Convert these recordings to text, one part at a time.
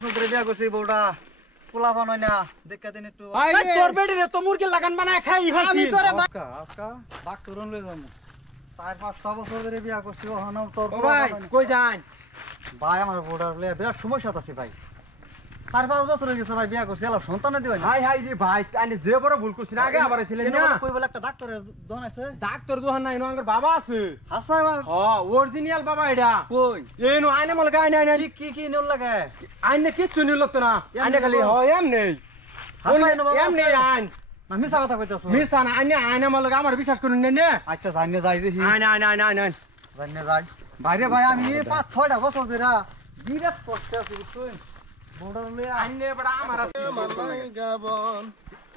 বিয়া করছি বউটা পোলা বানাই না দেখা দিন একটু তোর বেডি রে তো মুরগি লাগান বানায় খাই ফাসি আমি তোরে আজকা ডাক্তার লই যাবো 4-5 বছর ধরে বিয়া করছি ওখানে তোর ও ভাই কই যান ভাই আমার বউটার লইয়া বিরাট সমস্যা আছে ভাই 4-5 বছর হয়ে গেছে ভাই বিয়া করছি এলা সন্তান দিও না হাই হাই রে ভাই আনি যে বড় ভুল করছিস আগে আবার ছিলেন না কই বলে একটা ডাক্তারের দোকান আছে ডাক্তার দোহান নাই নো আঙ্গর বাবা আছে হাসাই ভাই ও অরিজিনাল বাবা এটা কই এনো আইনে মল গায় নাই নাই কি নিল লাগে আইনে কিচ্ছু নিল তো না আইনে খালি হ এম নেই হাসাই না বাবা এম নেই আইন না মিছা কথা কইতাছো মিছা না আইনে মল আমার বিশ্বাস করুন নে আচ্ছা জানিয়ে যাই দেখি আইন জানিয়ে যাই ভাইরে ভাই আমি 5-6টা বছর ধরে বিরাট কষ্ট আছি বুঝছেন বউটার লইয়া আইনে বড় আমার মালাই গাবন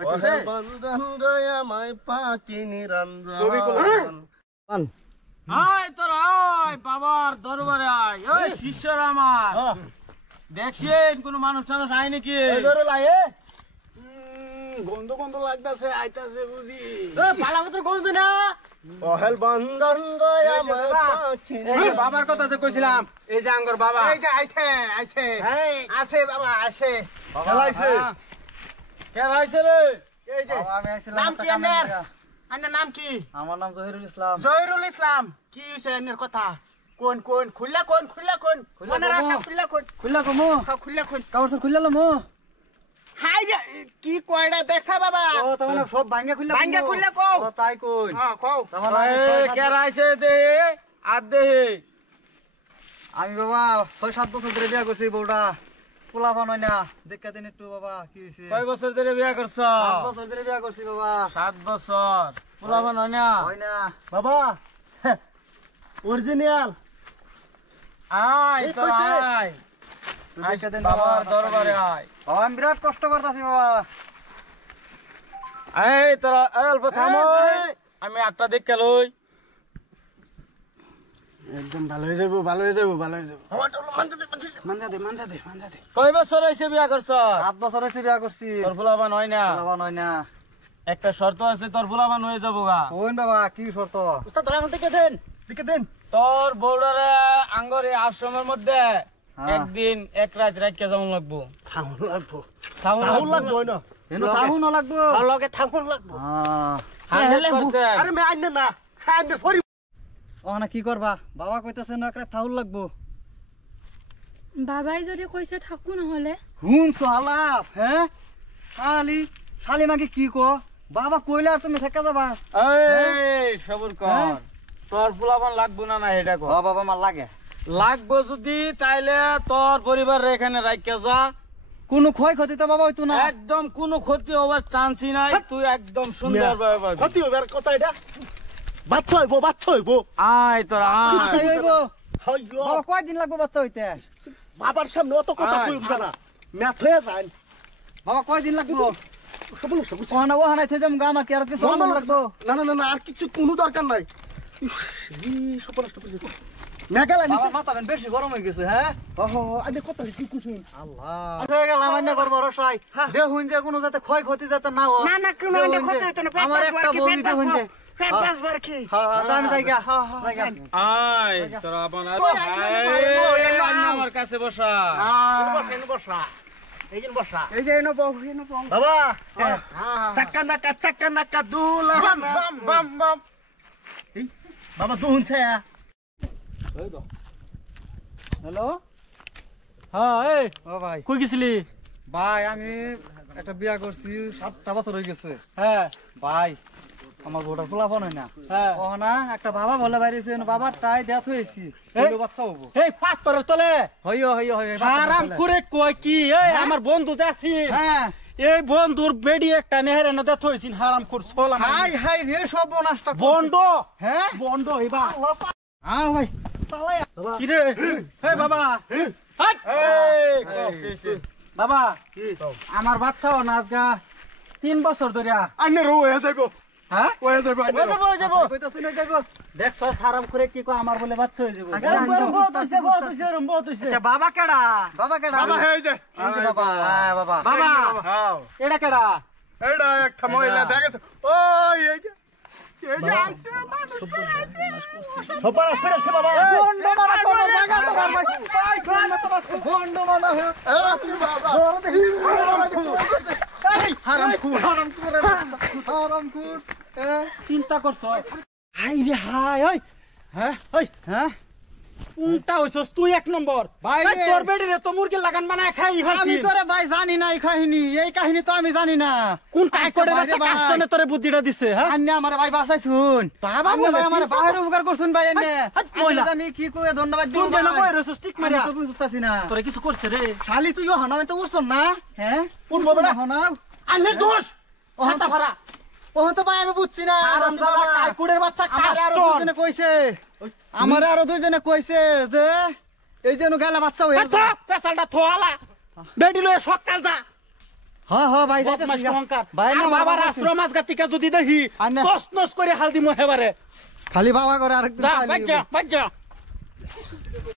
ওহে বন্ধন গয়া মাই পাকি নিরঞ্জন আয় তোর আয় বাবার দরবারে আয় ওই শিষ্যরা আমার দেখছেন কোন মানুষ টানুষ আয় নাকি গন্ধ গন্ধ লাগতাছে আইতাছে বুঝি পালা মতো গন্ধ না ওহেল বন্ধন গয়া মাই পাকি এই যে বাবার কথা যে কইছিলাম এই যে আঙ্গর বাবা এই যে আইছে আছে বাবা আছে খেলাইছে খেলাইছে রে এই যে বাবা, আমি আইছিলাম নাম একটা কি কামে আপনার? দিয়া। আন্নার নাম কি আমার নাম জহিরুল ইসলাম জহিরুল ইসলাম কি হইছে এর কথা কোন খুললা কোন মনের আশা খুললা কোন খুললা কমু খুললা কোন কাগজ খুললা লমু হাই রে কি কয়টা দেখছা বাবা ও তোমার সব ভাঙ্গা খুললা ভাঙ্গা খুললা কও। ও তাই কই হ্যাঁ কও তোমার এই খেলাইছে দে আর দে আমি বাবা 6-7 বছর ধরে বিয়া করছি বউটা পোলা বানাই না দেখা দিন একটু বাবা কি হইছে কয় বছর ধরে বিয়া করছ 7 বছর ধরে বিয়া করছি বাবা 7 বছর পোলাবান হয় না হয় না বাবা অরিজিনাল আয় তো আয় দেখা দিন বাবার দরবারে আয় ও আমি বিরাট কষ্ট করতেছি বাবা এই তোরা অল্প থামো আমি একটা দেখে লই একদম ভালো হয়ে যাবো মানজা দে কয় বছর হইছে বিয়া করছ 7 বছর হইছে বিয়া করছি তোর পোলাবান হয় না পোলা বানাই না একটা শর্ত আছে তোর পোলাবান হয়ে যাবো গা কোন বাবা কি শর্ত উস্তাদ রামন থেকে দেন তোর বউডারে আঙ্গরে আশ্রমের মধ্যে হ্যাঁ। একদিন এক রাত রাখিয়া যেমন লাগবো থাকুন লাগবো থামুন লাগবো না এনো তাহু ন লাগবো লগে থাকুন লাগবো হ্যাঁ 100% আরে মে আইনে না হ্যাঁ মে ফরি ওখানে কি করবা বাবা কইতাছে না একটা থাউল লাগবো বাবাই যদি কইছে থাকো নহলে হুন সালাপ হ্যাঁ শালি মাকে কি কো বাবা কইলে আর তুমি থেকে যাবা এই সবর হ্যাঁ? কর তোর পোলাবান লাগবো না না এটা কর বাবা আমার লাগে লাগবো যদি তাইলে তোর পরিবার এখানে রাখিয়া যা কোনো ক্ষয়ক্ষতি তো বাবা হইতো না একদম কোনো ক্ষতি হওয়ার চান্সই নাই তুই একদম সুন্দর ভাবে ক্ষতি হবে আর কথা এটা বাচ্চা হইবো আয় তোর আয় তাই হইবো হইলো বাবা কয়দিন লাগবে বাচ্চা হইতে বাবার সামনে অত কথা আয়। কইব না ম্যাথ হয়ে যায় বাবা কয়দিন লাগবো ওখানে ওখানে থেকে যাম গা আমার কি আর কিছু আমার লাগবো না আর কিছু কোনো দরকার নাই মেঘালয় বাবা মাথা বেন বেশি গরম হয়ে গেছে হ্যাঁ আমি কথা কি কুসুন আল্লাহ হয়ে গেল আমার করবো রসাই দেখুন যে কোনো যাতে ক্ষয়ক্ষতি যাতে না হয় না কোনো দেখুন ক্ষতি যে হইতো না আমার একটা বৌদি দেখুন যে পেট বাসবার কি হ্যাঁ তা আমি যাই গা যাই গা আয় তোর আপনার আমার কাছে বসা বসা এই যে বসা এই যে এনো বউ বাবা চাক্কা নাকা দুলা বাম বাবা দুন ছায়া হ্যালো হ্যাঁ এই ও ভাই কই গেছিলি ভাই আমি একটা বিয়া করছি 7টা বছর হয়ে গেছে হ্যাঁ ভাই আমার বউটার ফলাফল হয় না হ্যাঁ ও না একটা বাবা বলে বাইরেছে বাবার টাই দেয়া হয়েছি এই। বাচ্চা হবো এই পাথরের তলে হইও আরাম করে কয় কি এই আমার বন্ধু যাচ্ছি হ্যাঁ এই বন্ধুর বেডি একটা নেহেরে না দেথ হইছিন হারাম কর সোলা হাই হাই রে সব নষ্ট বন্ড হ্যাঁ বন্ড হইবা হ্যাঁ ভাই তাহলে কি রে হে বাবা হাট এই বাবা আমার বাচ্চাও না আজকা 3 বছর ধরে আইনে রো হয়ে যাইবো হ্যাঁ হয়ে যাইবো আইনে যাবো কইতা শুনে যাইবো দেখছ হারাম করে কি কয় আমার বলে বাচ্চা হয়ে যাবো বহুত হইছে আচ্ছা বাবা কেডা বাবা কেডা বাবা হয়ে যায় এই যে বাবা হ্যাঁ বাবা বাবা বাবা। এটা কেডা এইটা একটা মহিলা দেখেছে ওই এই যে এই যে আইছে মানুষ আইছে সবার আসতে যাচ্ছে বাবা বন্ড মারা কোনো জায়গা তো আর ভাই ভাই কোন মত বন্ড মারা হে তুমি বাবা ধর দেখি এই হারামখোর চিন্তা করছ হাই রে হাই ওই হ্যাঁ ওই হ্যাঁ কোনটা হইছস তুই এক নম্বর ভাই এই রে। তোর বেডি রে তো মুরগি লাগান বানায় খাই আমি হাসি তোরে ভাই জানি না এই কাহিনী তো আমি জানি না কোন কাজ করে ভাই রে বাচ্চা ভাই। কাস্টনে তোরে বুদ্ধিটা দিছে হ্যাঁ আন্নে আমার ভাই বাঁচাইছুন বাবা আন্নে ভাই বলে, আমার চিন্তা বাহির কর। উপকার করছুন ভাই এনে হাট, ময়লা। আমি কি কয়ে ধন্যবাদ তুই দিব যেন ভাই। বই রইছস ঠিক আমি মারিয়া তো বুঝতাছি না তোরে কিছু করছে রে খালি তুই হনা আমি তো উঠছন না হ্যাঁ উঠবো বেটা। হনা আন্নের দোষ ছাতা ভরা ও তো ভাই আমি বুঝছি না আরামদাদা কাকুড়ের বাচ্চা আমার আরো কাস্টন দুজনে কইছে আমার আরো দুজনে কইছে যে এই যে গেলা বাচ্চা হয়ে তো পেছালটা থোয়ালা বেডি লয়ে সকাল যা হ্যাঁ ভাই বদমাস যাইতেছি অহংকার ভাই না বাবার বাবা আশ্রম আজগাতিকা যদি দেখি আন্না। তস নস করে হালদি মহেবারে খালি বাবা করে আরেকদিন যা পাইলি। বাজ্জা বাজ্জা